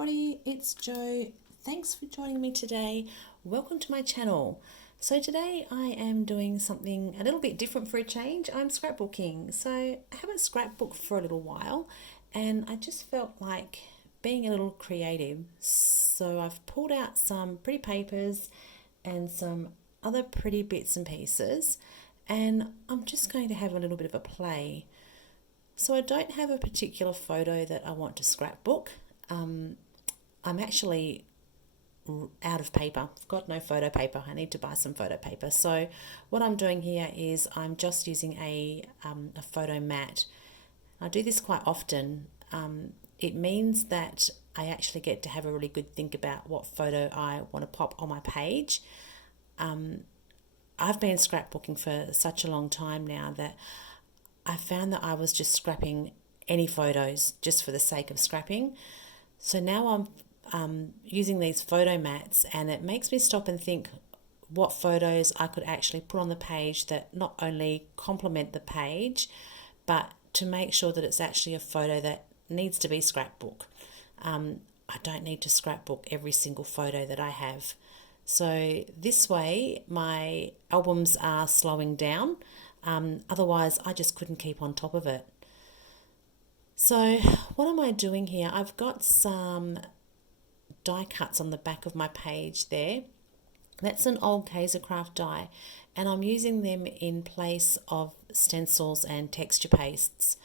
everybody, it's Jo. Thanks for joining me today. Welcome to my channel. So today I am doing something a little bit different for a change. I'm scrapbooking. So I haven't scrapbooked for a little while and I just felt like being a little creative. So I've pulled out some pretty papers and some other pretty bits and pieces, and I'm just going to have a little bit of a play. So I don't have a particular photo that I want to scrapbook. I'm actually out of paper. I've got no photo paper. I need to buy some photo paper. So what I'm doing here is I'm just using a photo mat. I do this quite often. It means that I actually get to have a really good think about what photo I want to pop on my page. I've been scrapbooking for such a long time now that I found that I was just scrapping any photos just for the sake of scrapping. So now I'm using these photo mats, and it makes me stop and think what photos I could actually put on the page that not only complement the page, but to make sure that it's actually a photo that needs to be scrapbook. I don't need to scrapbook every single photo that I have. So this way my albums are slowing down. Otherwise, I just couldn't keep on top of it. So what am I doing here? I've got some die cuts on the back of my page there. That's an old Kaisercraft die, and I'm using them in place of stencils and texture pastes,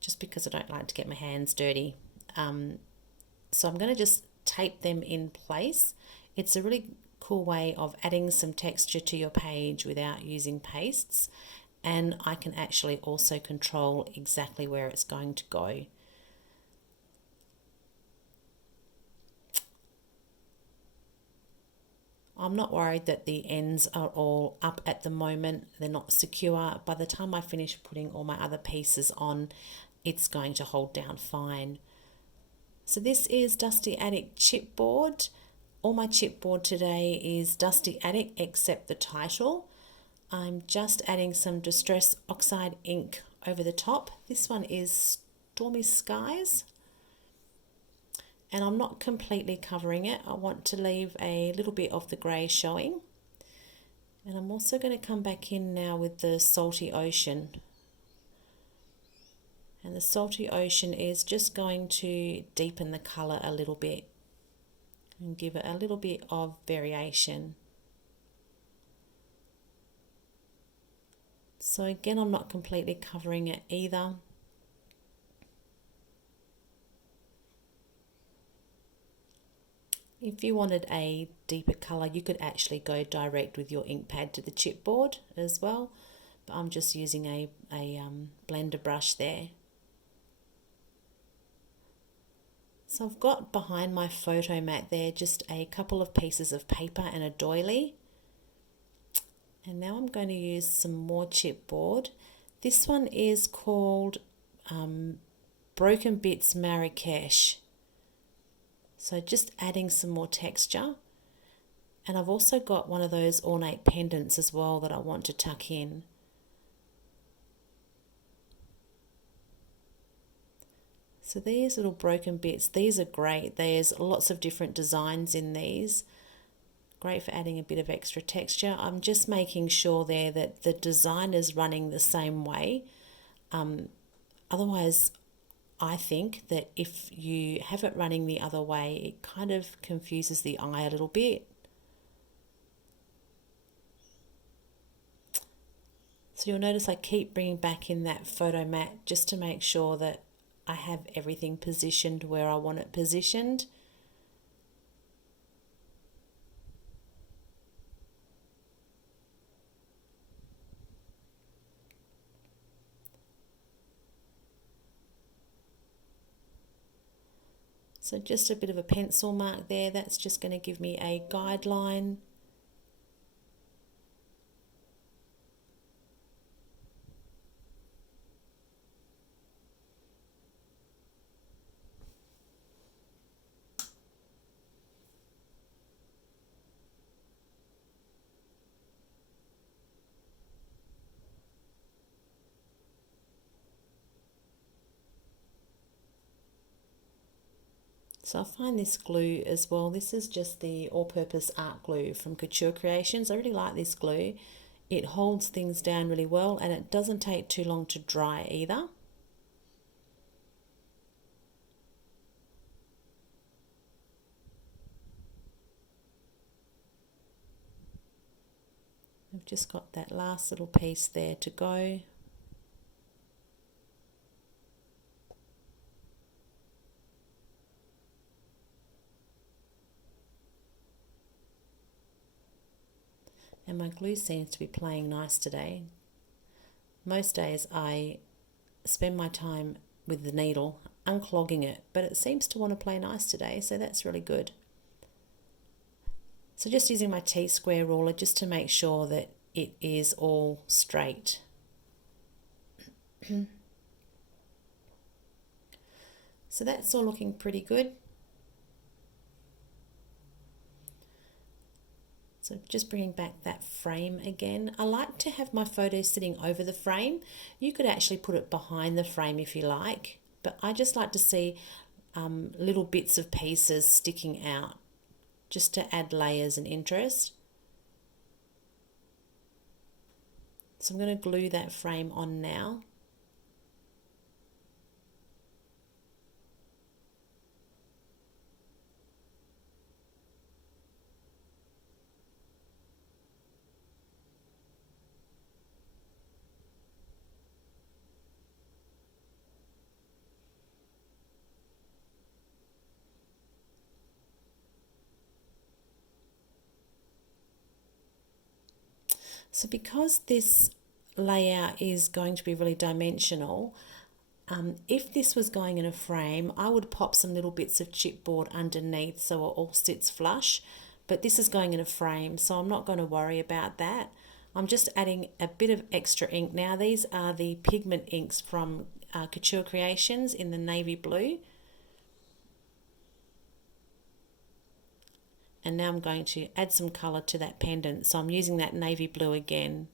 just because I don't like to get my hands dirty. So I'm going to just tape them in place. It's a really cool way of adding some texture to your page without using pastes, and I can actually also control exactly where it's going to go. I'm not worried that the ends are all up at the moment. They're not secure. By the time I finish putting all my other pieces on, it's going to hold down fine. So this is Dusty Attic chipboard. All my chipboard today is Dusty Attic except the title. I'm just adding some Distress Oxide ink over the top. This one is Stormy Skies. And I'm not completely covering it. I want to leave a little bit of the grey showing. And I'm also going to come back in now with the Salty Ocean. And the Salty Ocean is just going to deepen the colour a little bit and give it a little bit of variation. So again, I'm not completely covering it either. If you wanted a deeper colour, you could actually go direct with your ink pad to the chipboard as well. But I'm just using a blender brush there. So I've got behind my photo mat there just a couple of pieces of paper and a doily. And now I'm going to use some more chipboard. This one is called Broken Bits Marrakesh. So just adding some more texture. And I've also got one of those ornate pendants as well that I want to tuck in. So these little broken bits, these are great. There's lots of different designs in these. Great for adding a bit of extra texture. I'm just making sure there that the design is running the same way. Otherwise, I think that if you have it running the other way, it kind of confuses the eye a little bit. So you'll notice I keep bringing back in that photo mat just to make sure that I have everything positioned where I want it positioned. So just a bit of a pencil mark there, that's just going to give me a guideline. So I find this glue as well. This is just the all-purpose art glue from Couture Creations. I really like this glue. It holds things down really well and it doesn't take too long to dry either. I've just got that last little piece there to go. And my glue seems to be playing nice today. Most days I spend my time with the needle unclogging it, but it seems to want to play nice today, so that's really good. So just using my T-square ruler just to make sure that it is all straight. So that's all looking pretty good. So just bringing back that frame again. I like to have my photo sitting over the frame. You could actually put it behind the frame if you like, but I just like to see little bits of pieces sticking out just to add layers and interest. So I'm going to glue that frame on now. So because this layout is going to be really dimensional, if this was going in a frame, I would pop some little bits of chipboard underneath so it all sits flush. But this is going in a frame, so I'm not going to worry about that. I'm just adding a bit of extra ink. Now these are the pigment inks from Couture Creations in the navy blue. And now I'm going to add some colour to that pendant. So I'm using that navy blue again.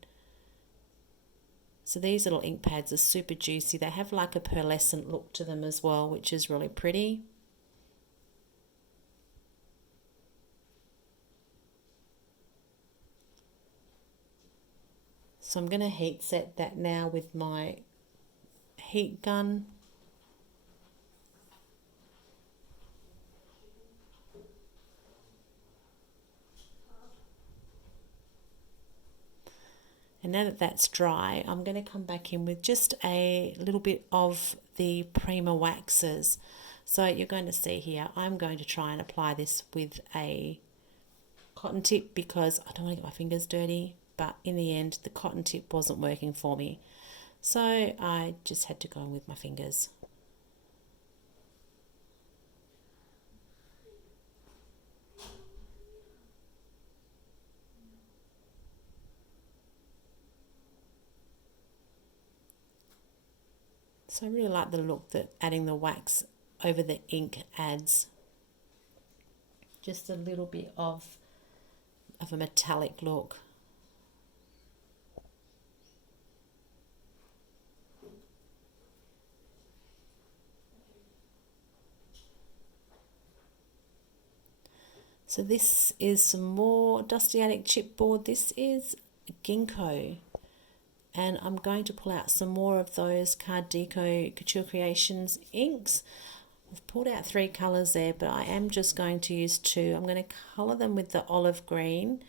So these little ink pads are super juicy. They have like a pearlescent look to them as well, which is really pretty. So I'm going to heat set that now with my heat gun. And now that that's dry, I'm going to come back in with just a little bit of the Prima waxes. So you're going to see here, I'm going to try and apply this with a cotton tip because I don't want to get my fingers dirty, but in the end, the cotton tip wasn't working for me. So I just had to go in with my fingers. So I really like the look that adding the wax over the ink adds. Just a little bit of a metallic look. So this is some more Dusty Attic chipboard. This is Ginkgo. And I'm going to pull out some more of those Card Deco Couture Creations inks. I've pulled out 3 colours there, but I am just going to use 2. I'm going to colour them with the olive green,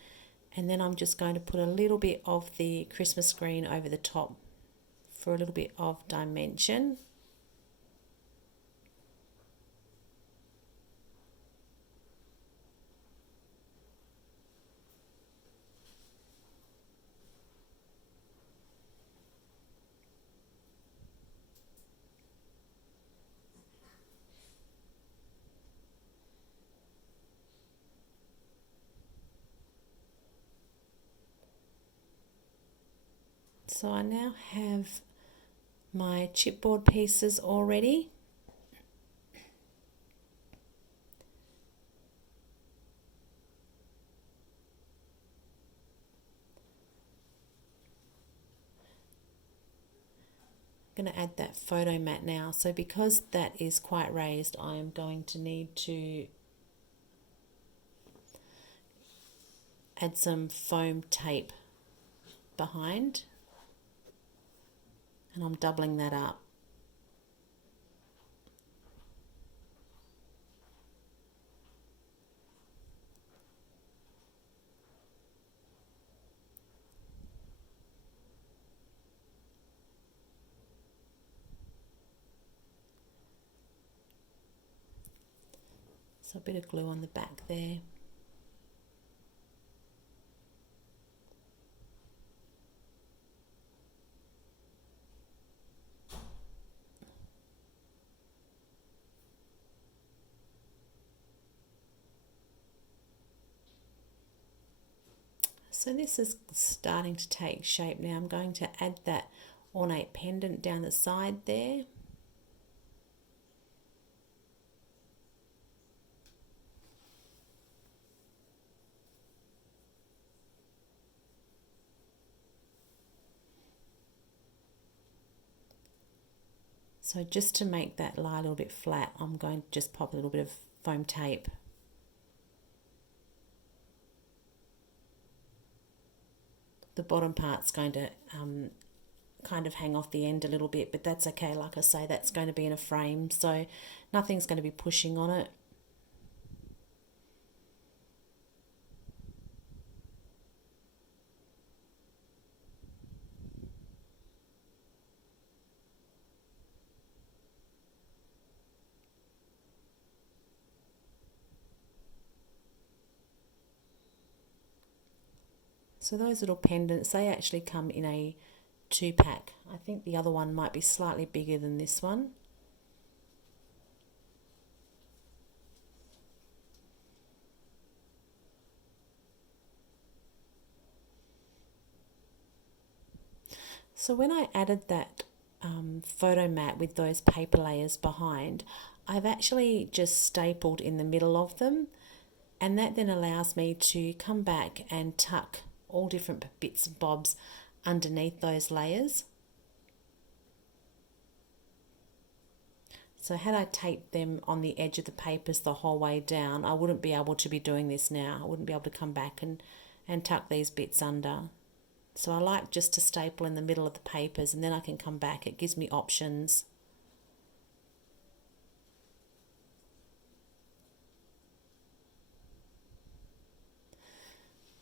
and then I'm just going to put a little bit of the Christmas green over the top for a little bit of dimension. So I now have my chipboard pieces all ready. I'm going to add that photo mat now. So because that is quite raised, I am going to need to add some foam tape behind, and I'm doubling that up. So a bit of glue on the back there. So this is starting to take shape now. I'm going to add that ornate pendant down the side there. So just to make that lie a little bit flat, I'm going to just pop a little bit of foam tape. The bottom part's going to kind of hang off the end a little bit, but that's okay. Like I say, that's going to be in a frame, so nothing's going to be pushing on it. So those little pendants, they actually come in a 2-pack. I think the other one might be slightly bigger than this one. So when I added that photo mat with those paper layers behind, I've actually just stapled in the middle of them, and that then allows me to come back and tuck all different bits and bobs underneath those layers. So had I taped them on the edge of the papers the whole way down, I wouldn't be able to be doing this now. I wouldn't be able to come back and tuck these bits under. So I like just to staple in the middle of the papers, and then I can come back. It gives me options.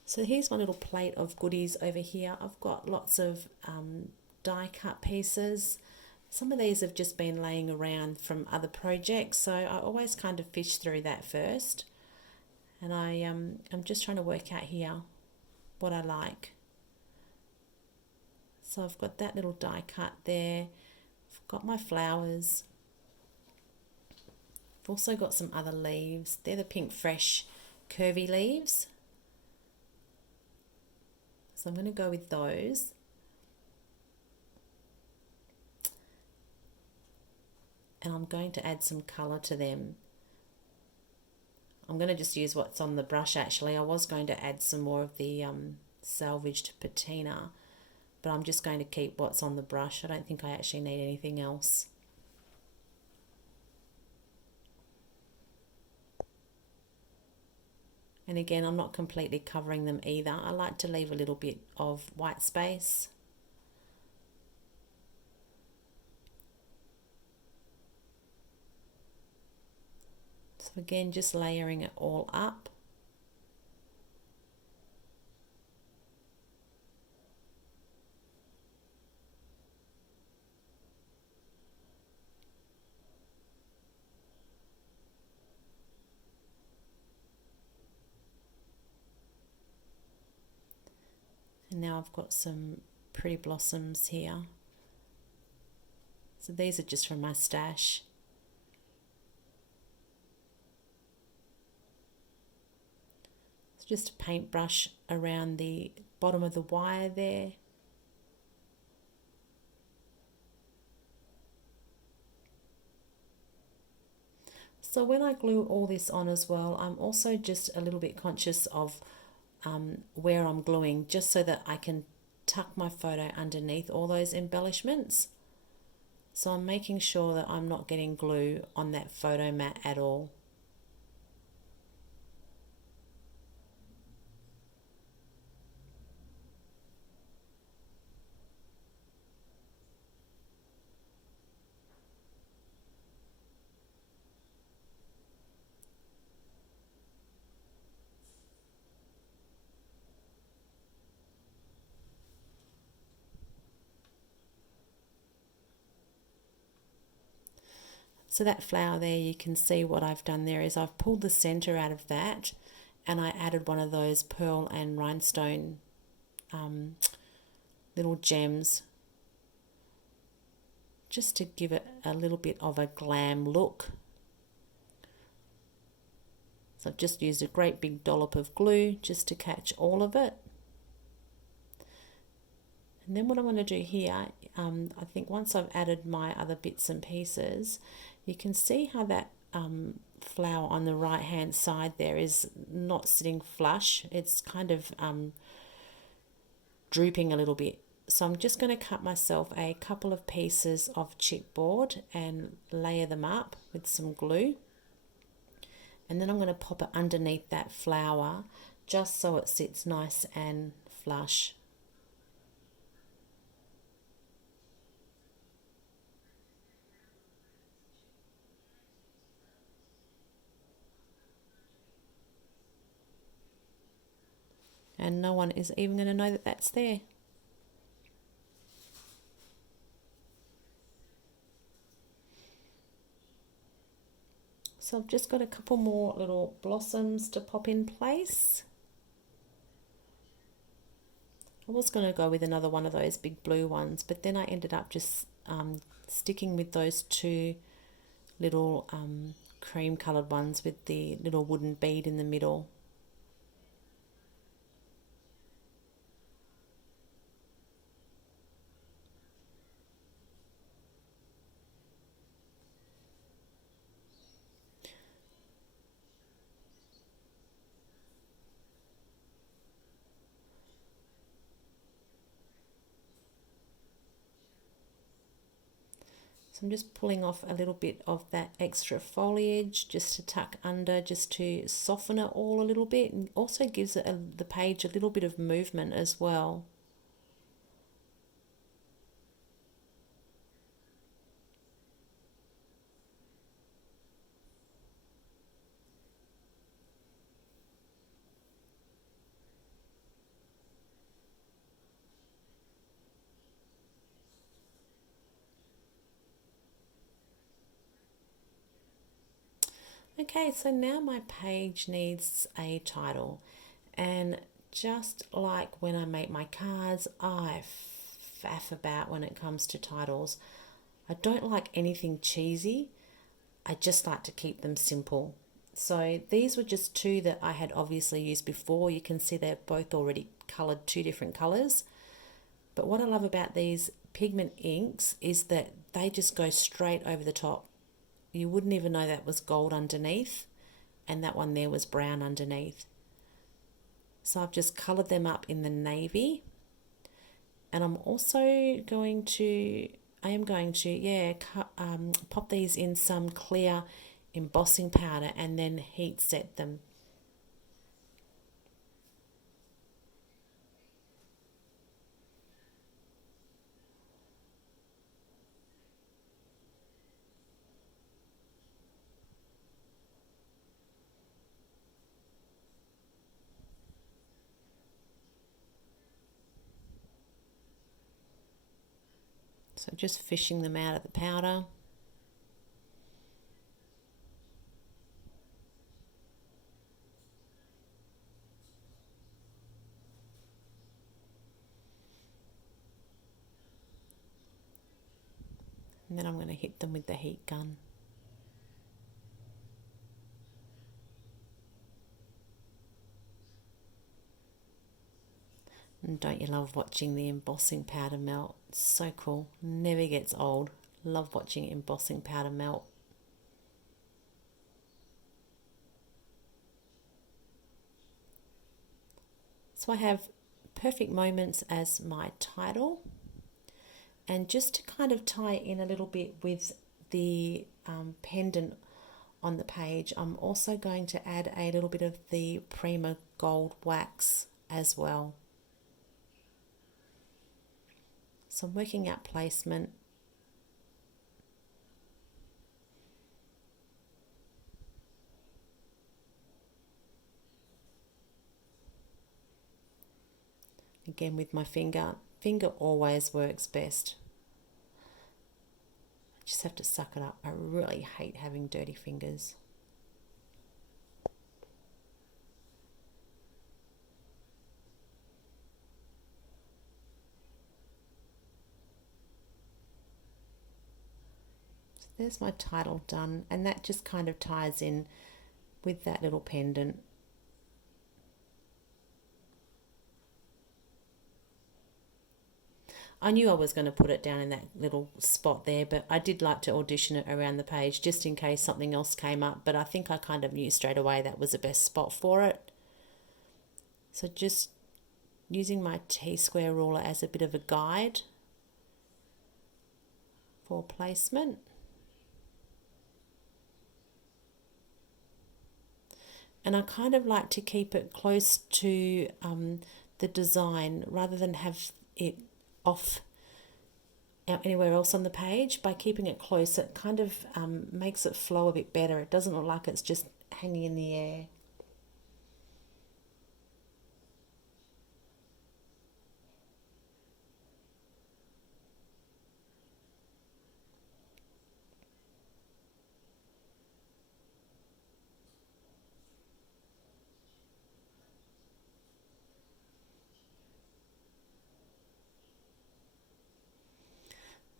So here's my little plate of goodies over here. I've got lots of die cut pieces. Some of these have just been laying around from other projects, so I always kind of fish through that first. And I'm just trying to work out here what I like. So I've got that little die cut there. I've got my flowers. I've also got some other leaves. They're the pink fresh curvy leaves. So I'm going to go with those. And I'm going to add some colour to them. I'm going to just use what's on the brush actually. I was going to add some more of the salvaged patina, but I'm just going to keep what's on the brush. I don't think I actually need anything else. And again, I'm not completely covering them either. I like to leave a little bit of white space. So again, just layering it all up. And now I've got some pretty blossoms here. So these are just from my stash. So just a paintbrush around the bottom of the wire there. So when I glue all this on as well, I'm also just a little bit conscious of where I'm gluing, just so that I can tuck my photo underneath all those embellishments. So I'm making sure that I'm not getting glue on that photo mat at all. So that flower there, you can see what I've done there is I've pulled the center out of that and I added one of those pearl and rhinestone little gems just to give it a little bit of a glam look. So I've just used a great big dollop of glue just to catch all of it. And then what I'm going to do here, I think once I've added my other bits and pieces, you can see how that flower on the right hand side there is not sitting flush. It's kind of drooping a little bit. So I'm just going to cut myself a couple of pieces of chipboard and layer them up with some glue. And then I'm going to pop it underneath that flower just so it sits nice and flush. And no one is even going to know that that's there. So I've just got a couple more little blossoms to pop in place. I was going to go with another one of those big blue ones, but then I ended up just sticking with those two little cream coloured ones with the little wooden bead in the middle. So I'm just pulling off a little bit of that extra foliage just to tuck under, just to soften it all a little bit, and also gives it the page a little bit of movement as well. Okay, so now my page needs a title, and just like when I make my cards, I faff about when it comes to titles. I don't like anything cheesy. I just like to keep them simple. So these were just two that I had obviously used before. You can see they're both already coloured two different colours. But what I love about these pigment inks is that they just go straight over the top. You wouldn't even know that was gold underneath, and that one there was brown underneath. So I've just coloured them up in the navy, and I'm also going to, pop these in some clear embossing powder and then heat set them. So just fishing them out of the powder. And then I'm going to hit them with the heat gun. And don't you love watching the embossing powder melt? It's so cool. Never gets old. Love watching embossing powder melt. So I have Perfect Moments as my title. And just to kind of tie in a little bit with the pendant on the page, I'm also going to add a little bit of the Prima Gold wax as well. So I'm working out placement. Again with my finger. Finger always works best. I just have to suck it up. I really hate having dirty fingers. So there's my title done, and that just kind of ties in with that little pendant. I knew I was going to put it down in that little spot there, but I did like to audition it around the page just in case something else came up, but I think I kind of knew straight away that was the best spot for it. So just using my T-square ruler as a bit of a guide for placement. And I kind of like to keep it close to the design rather than have it off anywhere else on the page. By keeping it close, it kind of makes it flow a bit better. It doesn't look like it's just hanging in the air.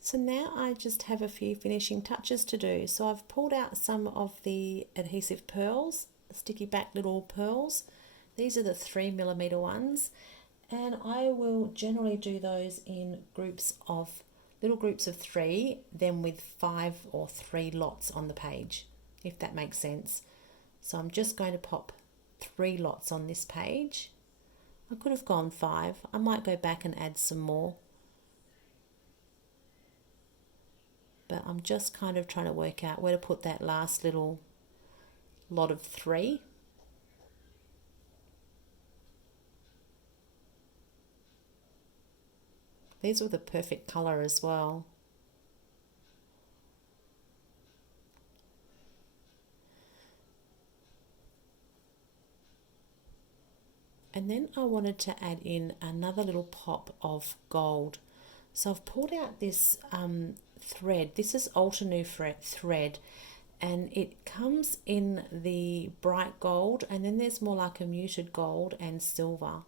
So now I just have a few finishing touches to do. So I've pulled out some of the adhesive pearls, the sticky back little pearls. These are the 3mm ones, and I will generally do those in little groups of 3, then with 5 or 3 lots on the page, if that makes sense. So I'm just going to pop 3 lots on this page. I could have gone 5. I might go back and add some more. But I'm just kind of trying to work out where to put that last little lot of 3. These were the perfect colour as well. And then I wanted to add in another little pop of gold. So I've pulled out this thread. This is Altenew thread, and it comes in the bright gold, and then there's more like a muted gold and silver.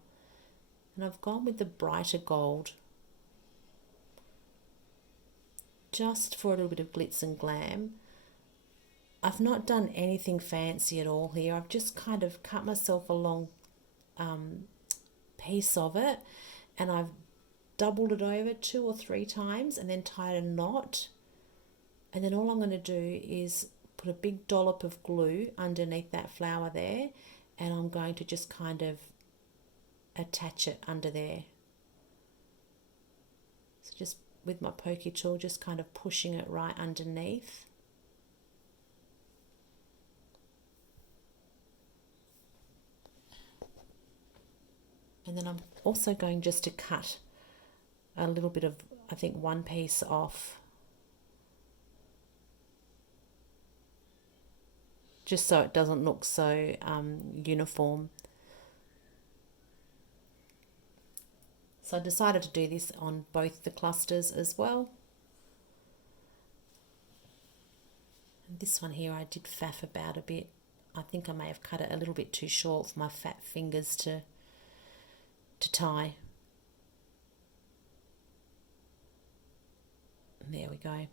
And I've gone with the brighter gold just for a little bit of glitz and glam. I've not done anything fancy at all here. I've just kind of cut myself a long piece of it, and I've doubled it over 2 or 3 times and then tied a knot. And then all I'm going to do is put a big dollop of glue underneath that flower there, and I'm going to just kind of attach it under there. So just with my pokey tool, just kind of pushing it right underneath. And then I'm also going just to cut a little bit of, I think, one piece off, just so it doesn't look so uniform. So I decided to do this on both the clusters as well. And this one here I did faff about a bit. I think I may have cut it a little bit too short for my fat fingers to tie. And there we go.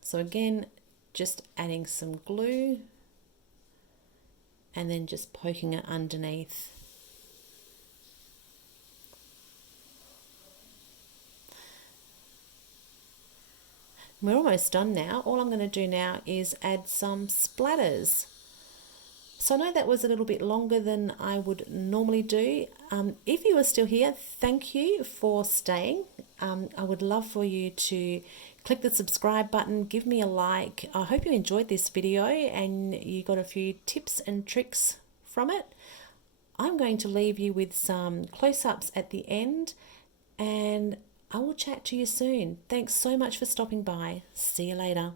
So again, just adding some glue and then just poking it underneath. We're almost done now. All I'm going to do now is add some splatters. So I know that was a little bit longer than I would normally do. If you are still here, thank you for staying. I would love for you to click the subscribe button, give me a like. I hope you enjoyed this video and you got a few tips and tricks from it. I'm going to leave you with some close-ups at the end, and I will chat to you soon. Thanks so much for stopping by. See you later.